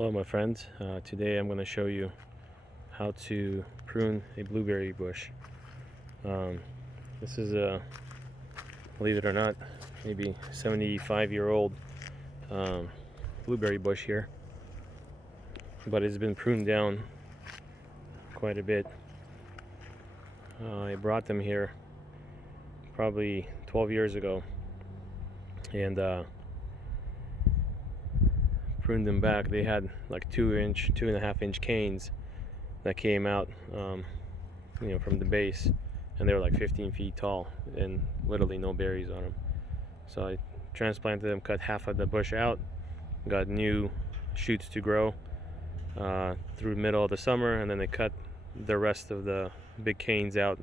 Hello my friends, today I'm going to show you how to prune a blueberry bush. This is a, believe it or not, maybe 75-year-old blueberry bush here, but it's been pruned down quite a bit. I brought them here probably 12 years ago and pruned them back. They had like 2.5 inch canes that came out from the base, and they were like 15 feet tall and literally no berries on them. So I transplanted them, cut half of the bush out, got new shoots to grow through the middle of the summer, and then they cut the rest of the big canes out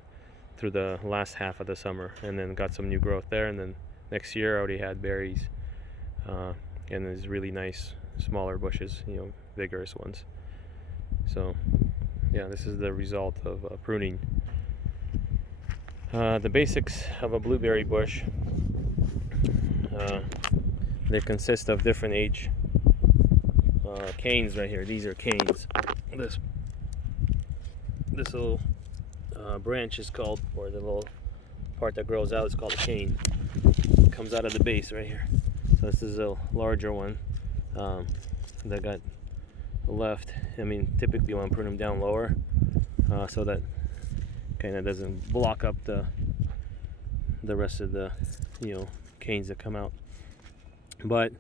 through the last half of the summer, and then got some new growth there. And then next year I already had berries, and there's really nice smaller bushes, vigorous ones. So yeah, this is the result of pruning. The basics of a blueberry bush, they consist of different age canes right here. These are canes. This little branch is called, or the little part that grows out is called a cane. It comes out of the base right here. So this is a larger one that got left. I mean, typically you want to prune them down lower so that kind of doesn't block up the rest of the canes that come out. But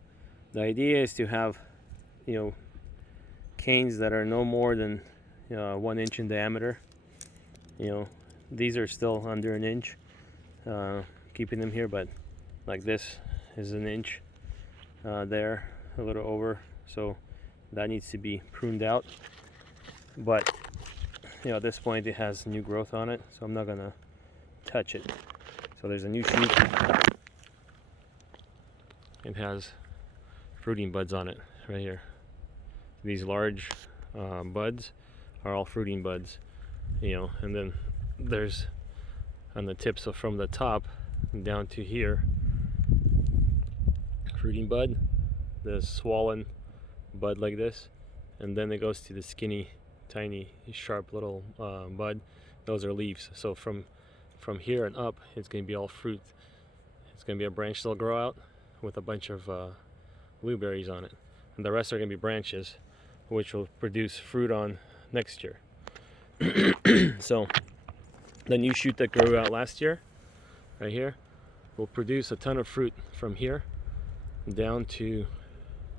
the idea is to have canes that are no more than 1 inch in diameter. These are still under an inch, keeping them here, but like this is an inch there, a little over, so that needs to be pruned out. But at this point it has new growth on it, so I'm not gonna touch it. So there's a new shoot. It has fruiting buds on it right here. These large buds are all fruiting buds, and then there's on the tips, so from the top down to here, fruiting bud, the swollen bud like this, and then it goes to the skinny, tiny, sharp little bud. Those are leaves. So from here and up, it's going to be all fruit. It's going to be a branch that'll grow out with a bunch of blueberries on it, and the rest are going to be branches, which will produce fruit on next year. So the new shoot that grew out last year, right here, will produce a ton of fruit from here down to,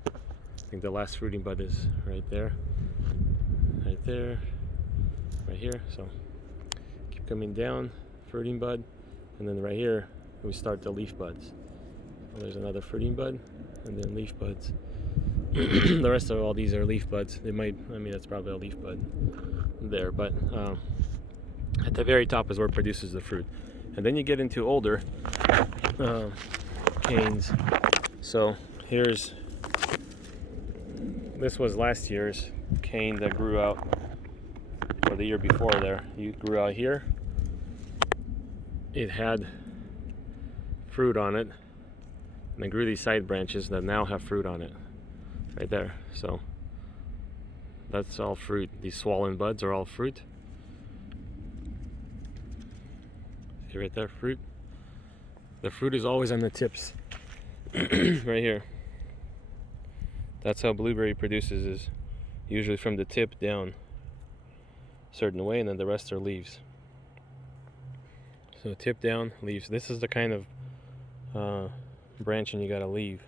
I think the last fruiting bud is right there, right there, right here. So keep coming down, fruiting bud, and then right here we start the leaf buds. Well, there's another fruiting bud, and then leaf buds. The rest of all these are leaf buds. That's probably a leaf bud there, but at the very top is where it produces the fruit. And then you get into older canes. So this was last year's cane that grew out, or the year before there. You grew out here. It had fruit on it, and then grew these side branches that now have fruit on it, right there. So that's all fruit. These swollen buds are all fruit. See right there, fruit. The fruit is always on the tips. Right here. That's how blueberry produces, is usually from the tip down a certain way, and then the rest are leaves. So tip down, leaves. This is the kind of branching you gotta leave.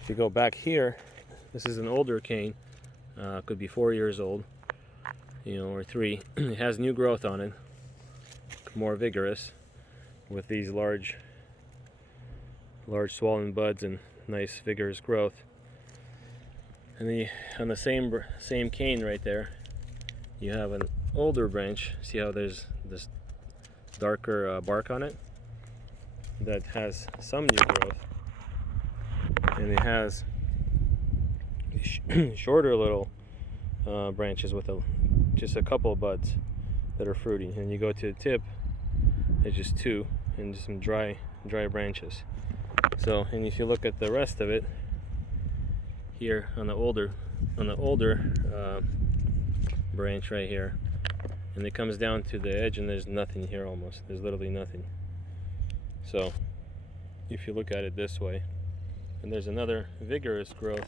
If you go back here, this is an older cane, could be 4 years old, or 3. It has new growth on it, more vigorous, with these large swollen buds and nice vigorous growth. And then on the same cane right there, you have an older branch. See how there's this darker bark on it that has some new growth, and it has shorter little branches with just a couple of buds that are fruiting. And you go to the tip, it's just 2 and just some dry branches. So, and if you look at the rest of it, here on the older branch right here, and it comes down to the edge, and there's nothing here almost. There's literally nothing. So if you look at it this way, and there's another vigorous growth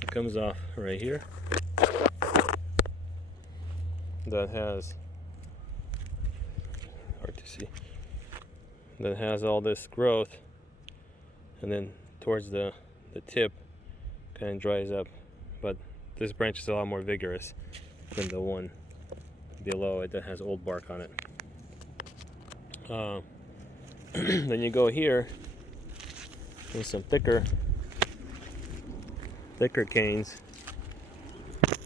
that comes off right here that has, hard to see, that has all this growth, and then towards the tip kind of dries up. But this branch is a lot more vigorous than the one below it that has old bark on it. Then you go here, there's some thicker canes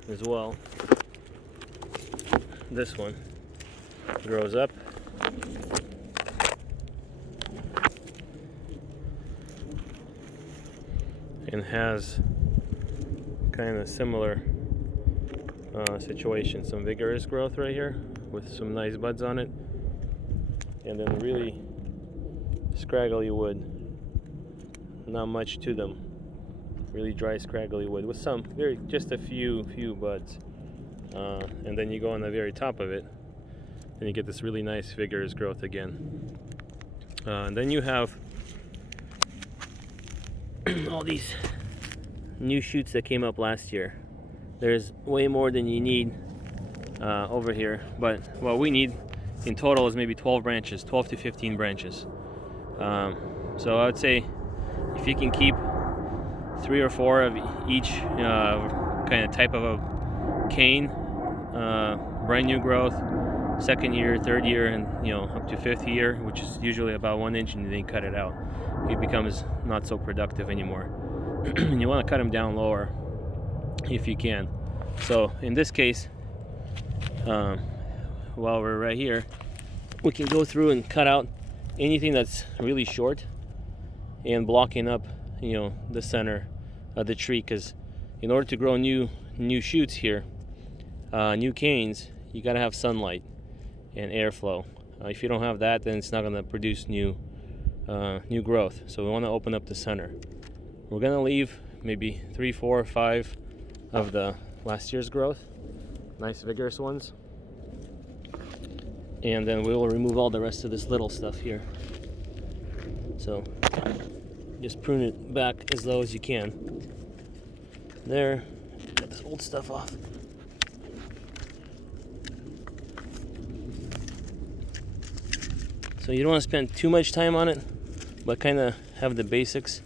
as well. This one grows up and has kind of similar situation. Some vigorous growth right here with some nice buds on it, and then really scraggly wood, not much to them, really dry scraggly wood with some just a few buds, and then you go on the very top of it and you get this really nice vigorous growth again. And then you have all these new shoots that came up last year. There's way more than you need over here, but what we need in total is maybe 12 to 15 branches. So I would say if you can keep 3 or 4 of each kind of type of a cane, brand new growth, second year, third year, and up to fifth year, which is usually about 1 inch, and then you cut it out, it becomes not so productive anymore. And you want to cut them down lower if you can. So in this case, while we're right here, we can go through and cut out anything that's really short and blocking up the center of the tree, because in order to grow new shoots here, new canes, you got to have sunlight and airflow. If you don't have that, then it's not going to produce new growth. So we want to open up the center. We're going to leave maybe 3, 4, 5 of the last year's growth, nice vigorous ones, and then we will remove all the rest of this little stuff here. So just prune it back as low as you can. There, get this old stuff off. So you don't want to spend too much time on it, but kind of have the basics.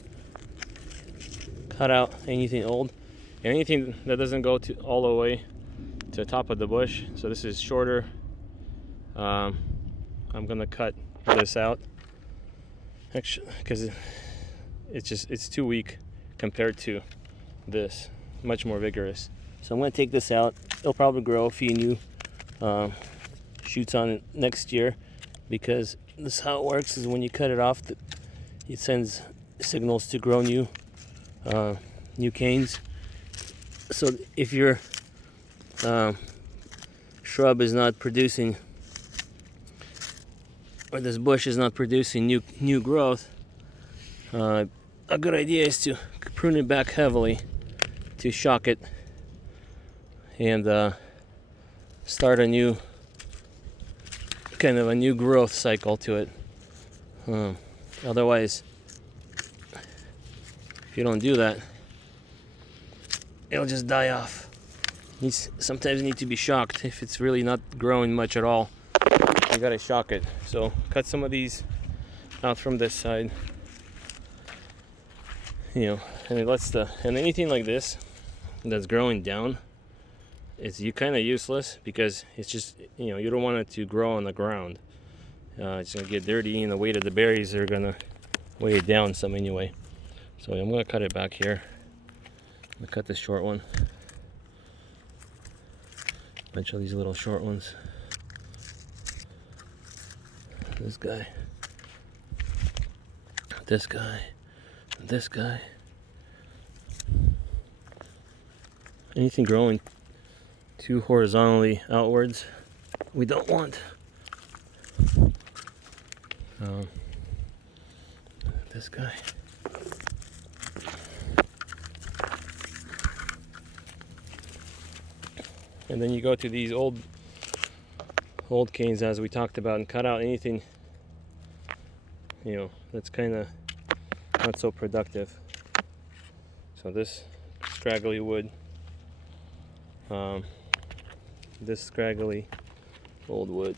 Cut out anything old and anything that doesn't go all the way to the top of the bush. So this is shorter. I'm gonna cut this out, actually, because it's too weak compared to this, much more vigorous. So I'm gonna take this out. It'll probably grow a few new shoots on it next year, because this is how it works: is when you cut it off, it sends signals to grow new canes. So if your shrub is not producing, or this bush is not producing new growth, a good idea is to prune it back heavily, to shock it, and start a new growth cycle to it. Otherwise, if you don't do that, it'll just die off. Sometimes need to be shocked if it's really not growing much at all. You gotta shock it. So cut some of these out from this side, and it lets and anything like this that's growing down, it's kind of useless, because it's just you don't want it to grow on the ground. It's gonna get dirty, and the weight of the berries are gonna weigh it down some anyway. So I'm gonna cut it back here. I'm gonna cut this short one. A bunch of these little short ones. This guy. This guy. This guy. Anything growing too horizontally outwards, we don't want. This guy. And then you go to these old canes, as we talked about, and cut out anything, you know, that's kind of not so productive. So this scraggly wood, this scraggly old wood,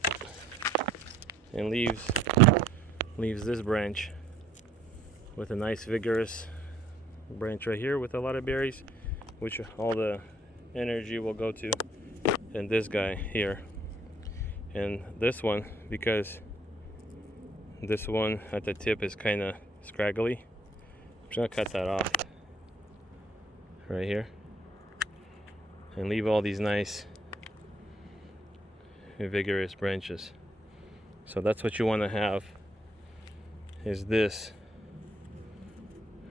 and leaves this branch with a nice vigorous branch right here with a lot of berries, which all the energy will go to, and this guy here, and this one, because this one at the tip is kind of scraggly, I'm just gonna cut that off right here and leave all these nice vigorous branches. So that's what you want to have, is this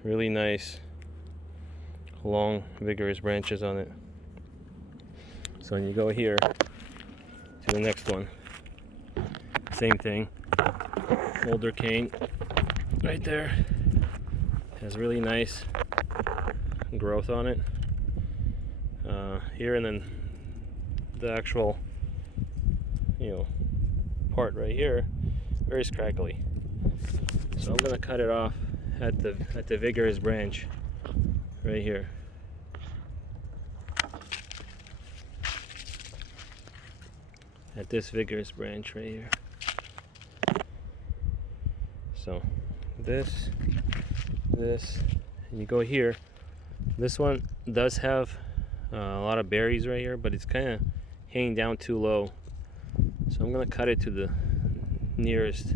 really nice long vigorous branches on it. So when you go here to the next one, same thing, older cane right there, has really nice growth on it here, and then the actual, you know, part right here, very scraggly. So I'm gonna cut it off at the vigorous branch right here. At this vigorous branch right here. So this, and you go here. This one does have a lot of berries right here, but it's kind of hanging down too low. So I'm gonna cut it to the nearest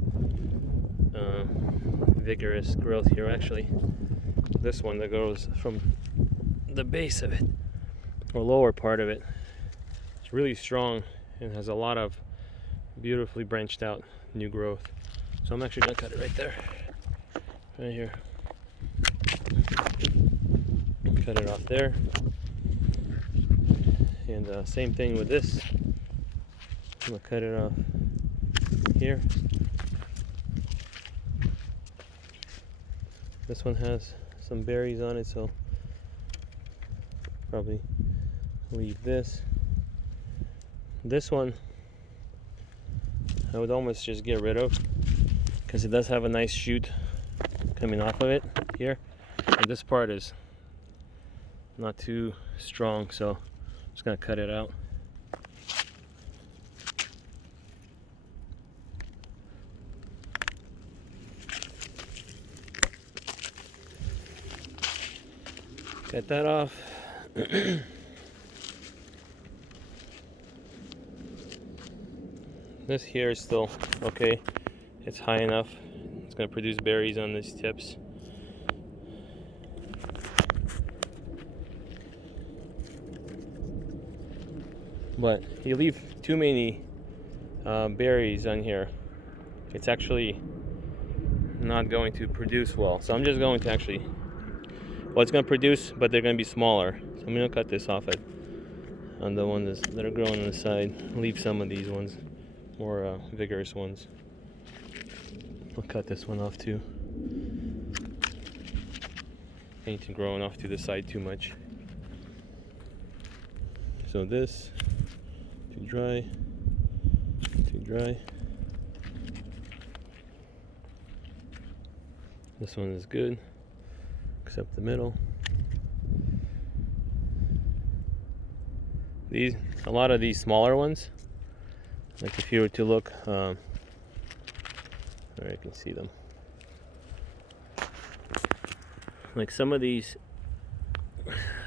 vigorous growth here. Actually, this one that goes from the base of it, or lower part of it, it's really strong and has a lot of beautifully branched out new growth. So I'm actually gonna cut it right there, right here. Cut it off there. And same thing with this. I'm gonna cut it off here. This one has some berries on it, so probably leave this. This one I would almost just get rid of, because it does have a nice shoot coming off of it here, and this part is not too strong, so I'm just gonna cut it out. Cut that off. This here is still okay. It's high enough. It's going to produce berries on these tips. But you leave too many berries on here, it's actually not going to produce well. So I'm just going to actually, well, it's going to produce, but they're going to be smaller. So I'm going to cut this off on the ones that are growing on the side. Leave some of these ones, more vigorous ones. I'll cut this one off too. Anything growing off to the side too much. So this, too dry, too dry. This one is good, except the middle. A lot of these smaller ones, like if you were to look, there I can see them. Like some of these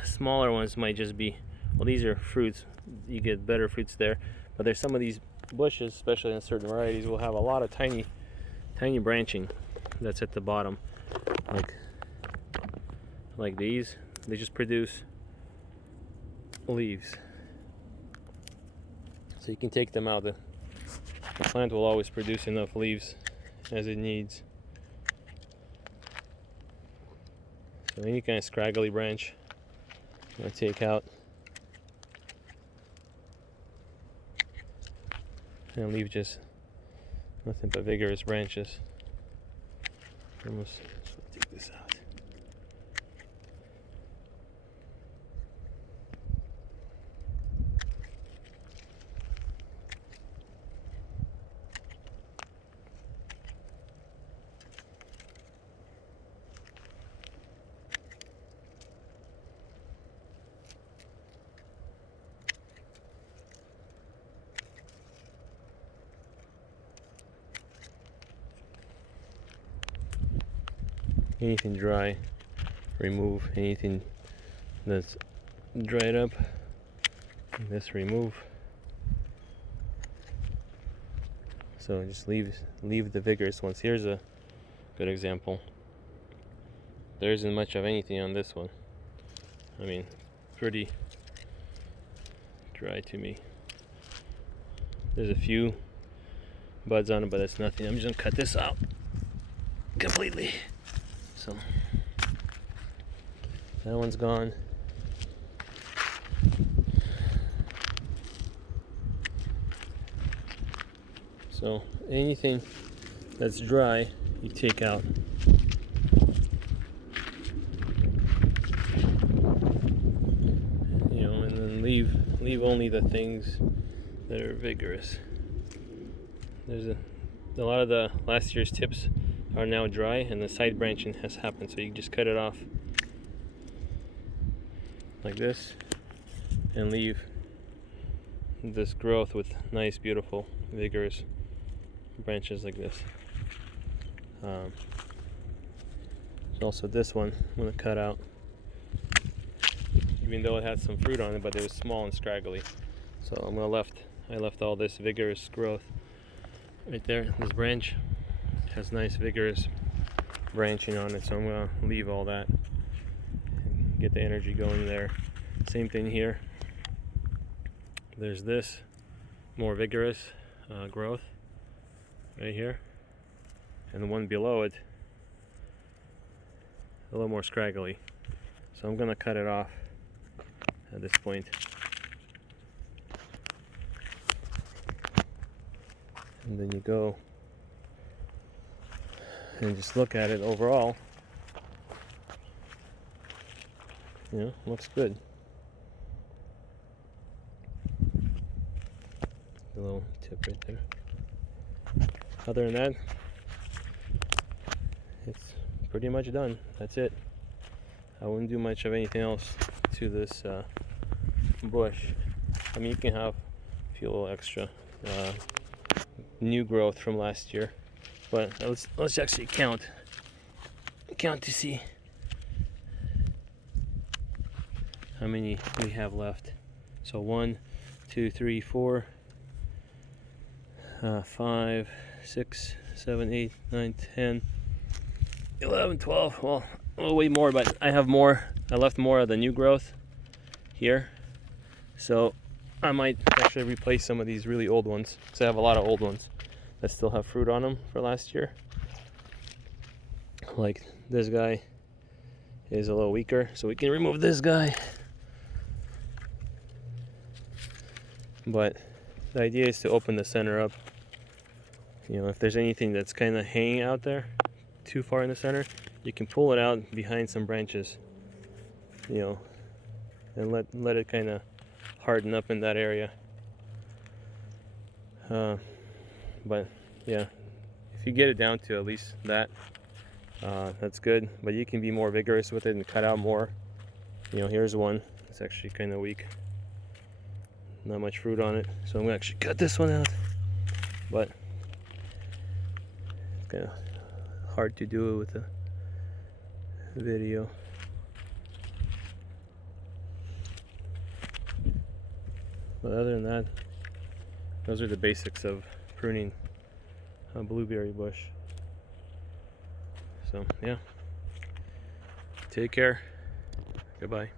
smaller ones might just be, well, these are fruits, you get better fruits there, but there's some of these bushes, especially in certain varieties, will have a lot of tiny branching that's at the bottom, like these. They just produce leaves, so you can take them out. The plant will always produce enough leaves as it needs. So any kind of scraggly branch I'm going to take out and leave just nothing but vigorous branches. Almost, take this out. anything dry, remove. Anything that's dried up, this remove. So just leave the vigorous ones. Here's a good example. There isn't much of anything on this one. I mean, pretty dry to me. There's a few buds on it, but that's nothing. I'm just gonna cut this out completely. So that one's gone. So anything that's dry, you take out. You know, and then leave only the things that are vigorous. There's a lot of the last year's tips are now dry, and the side branching has happened. So you just cut it off like this, and leave this growth with nice, beautiful, vigorous branches like this. Also this one I'm going to cut out, even though it had some fruit on it, but it was small and scraggly. So I left all this vigorous growth right there. This branch has nice vigorous branching on it, so I'm going to leave all that and get the energy going there. Same thing here. There's this more vigorous growth right here, and the one below it a little more scraggly. So I'm gonna cut it off at this point. And then you go and just look at it overall. You know, looks good. A little tip right there. Other than that, it's pretty much done. That's it. I wouldn't do much of anything else to this bush. I mean, you can have a few little extra new growth from last year, but let's actually count to see how many we have left. So 1, 2, 3, 4, 5, 6, 7, 8, 9, 10, 11, 12. Well, way more, but I have more. I left more of the new growth here, so I might actually replace some of these really old ones, because I have a lot of old ones that still have fruit on them for last year. Like this guy is a little weaker, so we can remove this guy. But the idea is to open the center up. You know, if there's anything that's kind of hanging out there too far in the center, you can pull it out behind some branches, you know, and let it kind of harden up in that area. But yeah, if you get it down to at least that, that's good. But you can be more vigorous with it and cut out more. You know, here's one. It's actually kind of weak. Not much fruit on it, so I'm gonna actually cut this one out. But it's kind of hard to do it with a video. But other than that, those are the basics of pruning a blueberry bush. So yeah, take care. Goodbye.